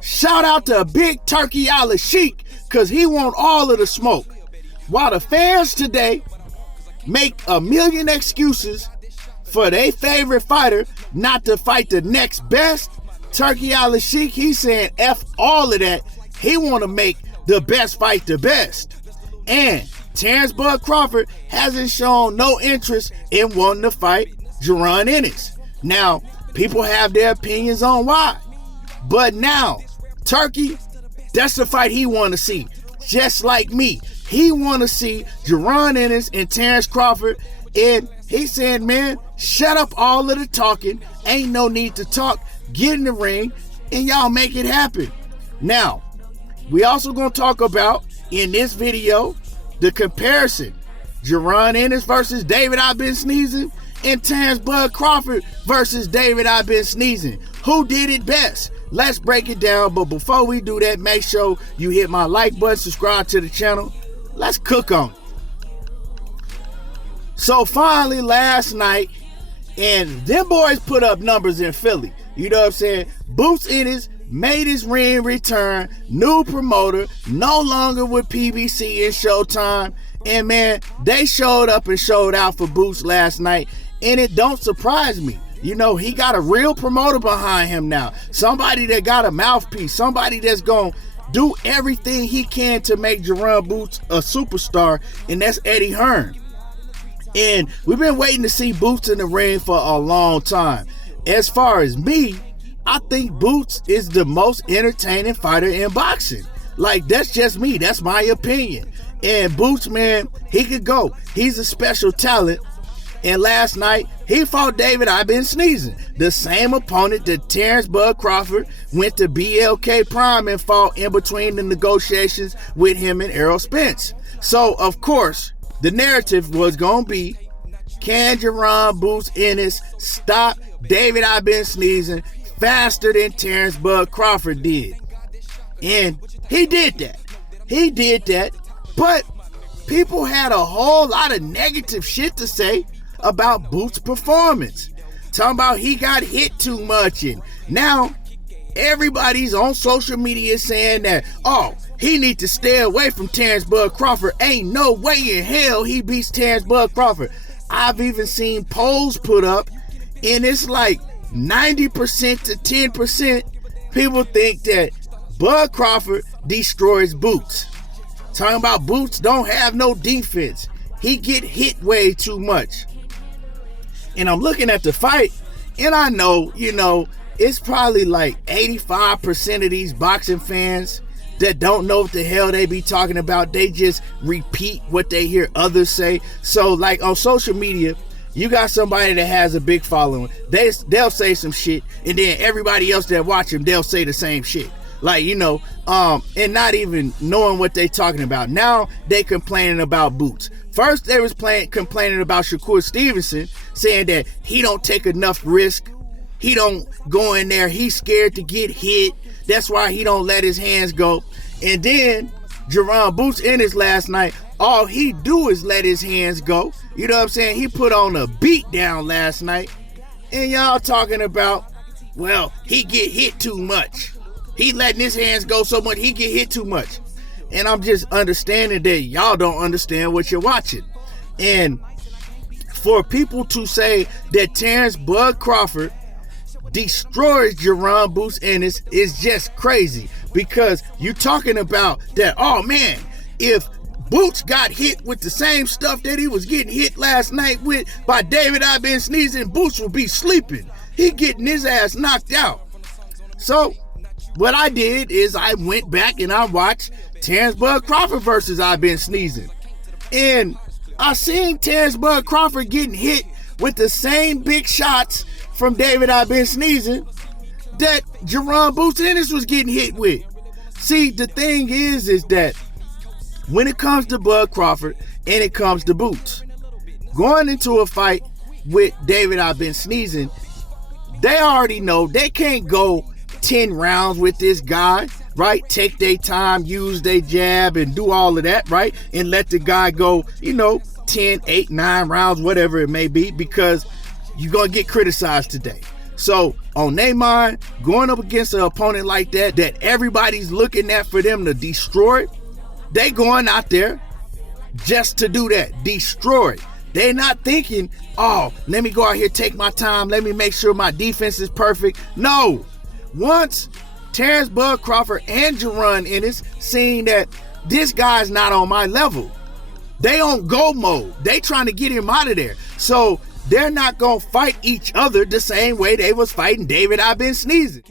Shout out to Big TURKI ALASHIKH, because he want all of the smoke. While the fans today make a million excuses for their favorite fighter not to fight the next best, TURKI ALASHIKH, he's saying F all of that. He want to make the best fight the best. And Terence Bud Crawford hasn't shown no interest in wanting to fight Jaron Ennis. Now, people have their opinions on why. But now, TURKI, that's the fight he want to see. Just like me. He want to see Jaron Ennis and Terence Crawford. And he said, man, shut up all of the talking. Ain't no need to talk. Get in the ring and y'all make it happen. Now, we also going to talk about, in this video, the comparison. Jaron Ennis versus David I Been Sneezing, and Terence Bud Crawford versus David I Been Sneezing. Who did it best? Let's break it down. But before we do that, make sure you hit my like button, subscribe to the channel. Let's cook on it. So finally last night, and them boys put up numbers in Philly. You know what I'm saying? Boots Ennis made his ring return, new promoter, no longer with PBC and Showtime. And man, they showed up and showed out for Boots last night. And it don't surprise me. You know, he got a real promoter behind him now. Somebody that got a mouthpiece. Somebody that's going to do everything he can to make Jaron Boots a superstar. And that's Eddie Hearn. And we've been waiting to see Boots in the ring for a long time. As far as me, I think Boots is the most entertaining fighter in boxing. Like, that's just me. That's my opinion. And Boots, man, he could go. He's a special talent. And last night, he fought David I Been Sneezing, the same opponent that Terence Bud Crawford went to BLK Prime and fought in between the negotiations with him and Errol Spence. So, of course, the narrative was going to be, can Jaron Boots Ennis stop David I Been Sneezing faster than Terence Bud Crawford did? And he did that. He did that. But people had a whole lot of negative shit to say about Boots' performance. Talking about he got hit too much. And now everybody's on social media saying that, oh, he need to stay away from Terence Bud Crawford. Ain't no way in hell he beats Terence Bud Crawford. I've even seen polls put up, and it's like 90% to 10% people think that Bud Crawford destroys Boots. Talking about Boots don't have no defense. He get hit way too much. And I'm looking at the fight, and I know, you know, it's probably like 85% of these boxing fans that don't know what the hell they be talking about. They just repeat what they hear others say. So like on social media, you got somebody that has a big following. They'll say some shit, and then everybody else that watch them, they'll say the same shit. Like, you know, and not even knowing what they talking about. Now they complaining about Boots. First they was complaining about Shakur Stevenson, saying that he don't take enough risk. He don't go in there. He's scared to get hit. That's why he don't let his hands go. And then Jaron Boots Ennis last night, all he do is let his hands go. You know what I'm saying? He put on a beat down last night. And y'all talking about, well, he get hit too much. He letting his hands go so much, he get hit too much. And I'm just understanding that y'all don't understand what you're watching. And for people to say that Terence Bud Crawford destroys Jaron Boots Ennis is just crazy. Because you're talking about that, oh man, if Boots got hit with the same stuff that he was getting hit last night with by David I Been Sneezing, Boots would be sleeping. He getting his ass knocked out. So what I did is I went back and I watched Terence Bud Crawford versus I Been Sneezing. And I seen Terence Bud Crawford getting hit with the same big shots from David I Been Sneezing that Jaron Boots Ennis was getting hit with. See, the thing is that when it comes to Bud Crawford and it comes to Boots, going into a fight with David I Been Sneezing, they already know they can't go 10 rounds with this guy, right? Take their time, use their jab and do all of that, right? And let the guy go, you know, 10, 8, 9 rounds, whatever it may be, because you're going to get criticized today. So on their mind, going up against an opponent like that everybody's looking at for them to destroy, they going out there just to do that, destroy. They're not thinking, oh, let me go out here, take my time, let me make sure my defense is perfect. No. Once Terence Bud Crawford and Jaron Ennis seeing that this guy's not on my level, they on go mode. They trying to get him out of there. So they're not gonna fight each other the same way they was fighting David I've been sneezing.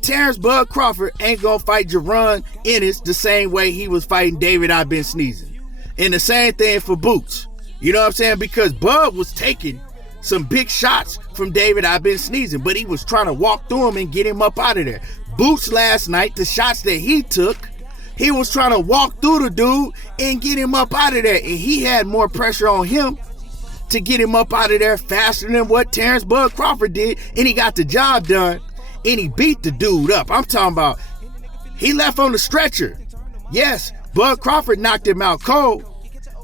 Terence Bud Crawford ain't gonna fight Jaron Ennis the same way he was fighting David I've been sneezing. And the same thing for Boots. You know what I'm saying? Because Bud was taking some big shots from David I've been sneezing, but he was trying to walk through him and get him up out of there. Boots last night, the shots that he took, he was trying to walk through the dude and get him up out of there. And he had more pressure on him to get him up out of there faster than what Terence Bud Crawford did. And he got the job done and he beat the dude up. I'm talking about he left on the stretcher. Yes, Bud Crawford knocked him out cold,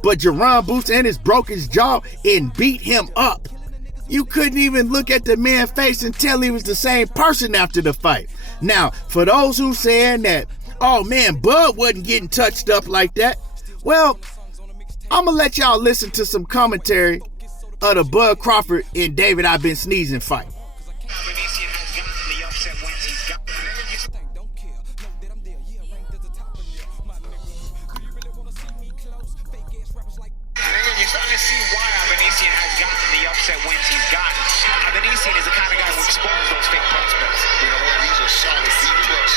but Jaron Boots Ennis broke his jaw and beat him up. You couldn't even look at the man's face and tell he was the same person after the fight. Now, for those who saying that, oh man, Bud wasn't getting touched up like that, well, I'm gonna let y'all listen to some commentary of the Bud Crawford and David I've been sneezing fight. Is the kind of guy who exposes those fake prospects. You know, he's a solid B-plus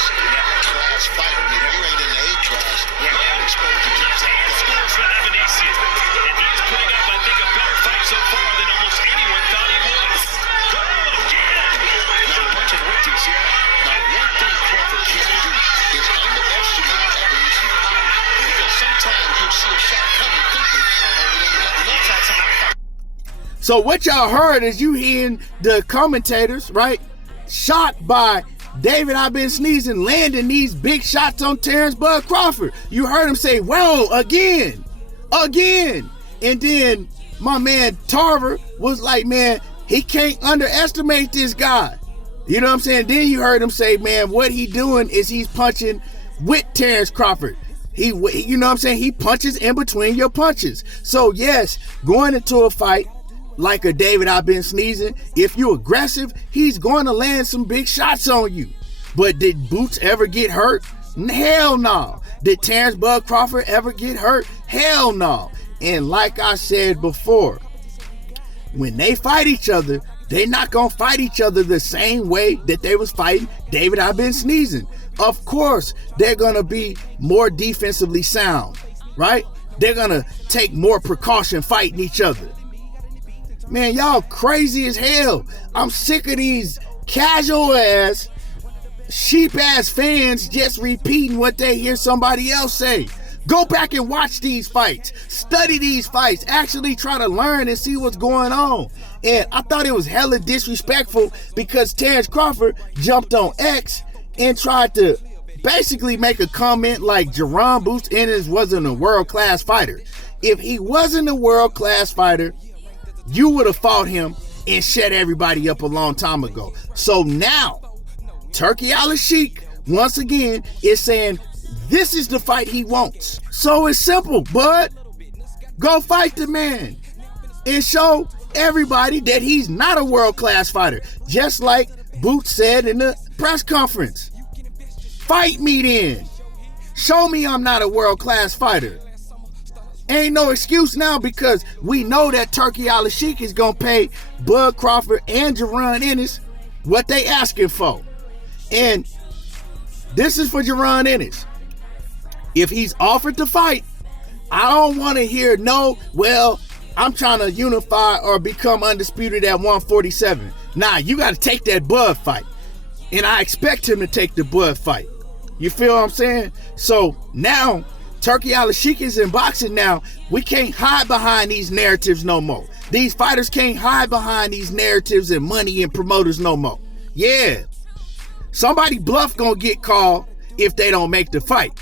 class fighter. And if you ain't in the A-class, you're exposed to just that. Scores for Avanesian. And he's putting up, I think, a better fight so far than almost anyone thought he was. Go again! Now, punches with you, see that? Now, one thing Crawford can't do is underestimate Avanesian's power. Because sometimes you'll see a shot coming thinking, oh, that's a knockout. So what y'all heard is you hearing the commentators, right? Shocked by David I've been sneezing, landing these big shots on Terence Bud Crawford. You heard him say, whoa, again. And then my man Tarver was like, man, he can't underestimate this guy. You know what I'm saying? Then you heard him say, man, what he doing is he's punching with Terence Crawford. You know what I'm saying? He punches in between your punches. So yes, going into a fight like a David I've been sneezing, if you're aggressive, he's going to land some big shots on you. But did Boots ever get hurt? Hell no. Did Terence Bud Crawford ever get hurt? Hell no. And like I said before, when they fight each other, they not gonna fight each other the same way that they was fighting David I've been sneezing. Of course, they're gonna be more defensively sound, right? They're gonna take more precaution fighting each other. Man, y'all crazy as hell. I'm sick of these casual ass, sheep ass fans just repeating what they hear somebody else say. Go back and watch these fights. Study these fights. Actually try to learn and see what's going on. And I thought it was hella disrespectful because Terence Crawford jumped on X and tried to basically make a comment like Jaron Boots Ennis wasn't a world-class fighter. If he wasn't a world-class fighter, you would have fought him and shut everybody up a long time ago. So now, TURKI ALASHIKH, once again, is saying this is the fight he wants. So it's simple, bud. Go fight the man and show everybody that he's not a world-class fighter. Just like Boots said in the press conference. Fight me then. Show me I'm not a world-class fighter. Ain't no excuse now because we know that TURKI ALASHIKH is going to pay Bud Crawford and Jaron Ennis what they asking for. And this is for Jaron Ennis. If he's offered to fight, I don't want to hear no, well, I'm trying to unify or become undisputed at 147. Nah, you got to take that Bud fight. And I expect him to take the Bud fight. You feel what I'm saying? So now, TURKI ALASHIKH is in boxing now. We can't hide behind these narratives no more. These fighters can't hide behind these narratives and money and promoters no more. Yeah. Somebody bluff gonna get called if they don't make the fight.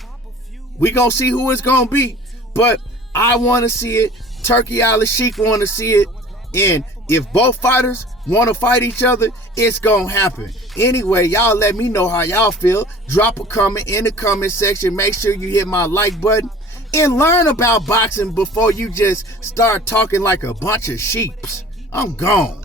We gonna see who it's gonna be. But I want to see it. TURKI ALASHIKH want to see it. And If both fighters want to fight each other, it's gonna happen. Anyway, y'all let me know how y'all feel. Drop a comment in the comment section. Make sure you hit my like button and learn about boxing before you just start talking like a bunch of sheeps. I'm gone.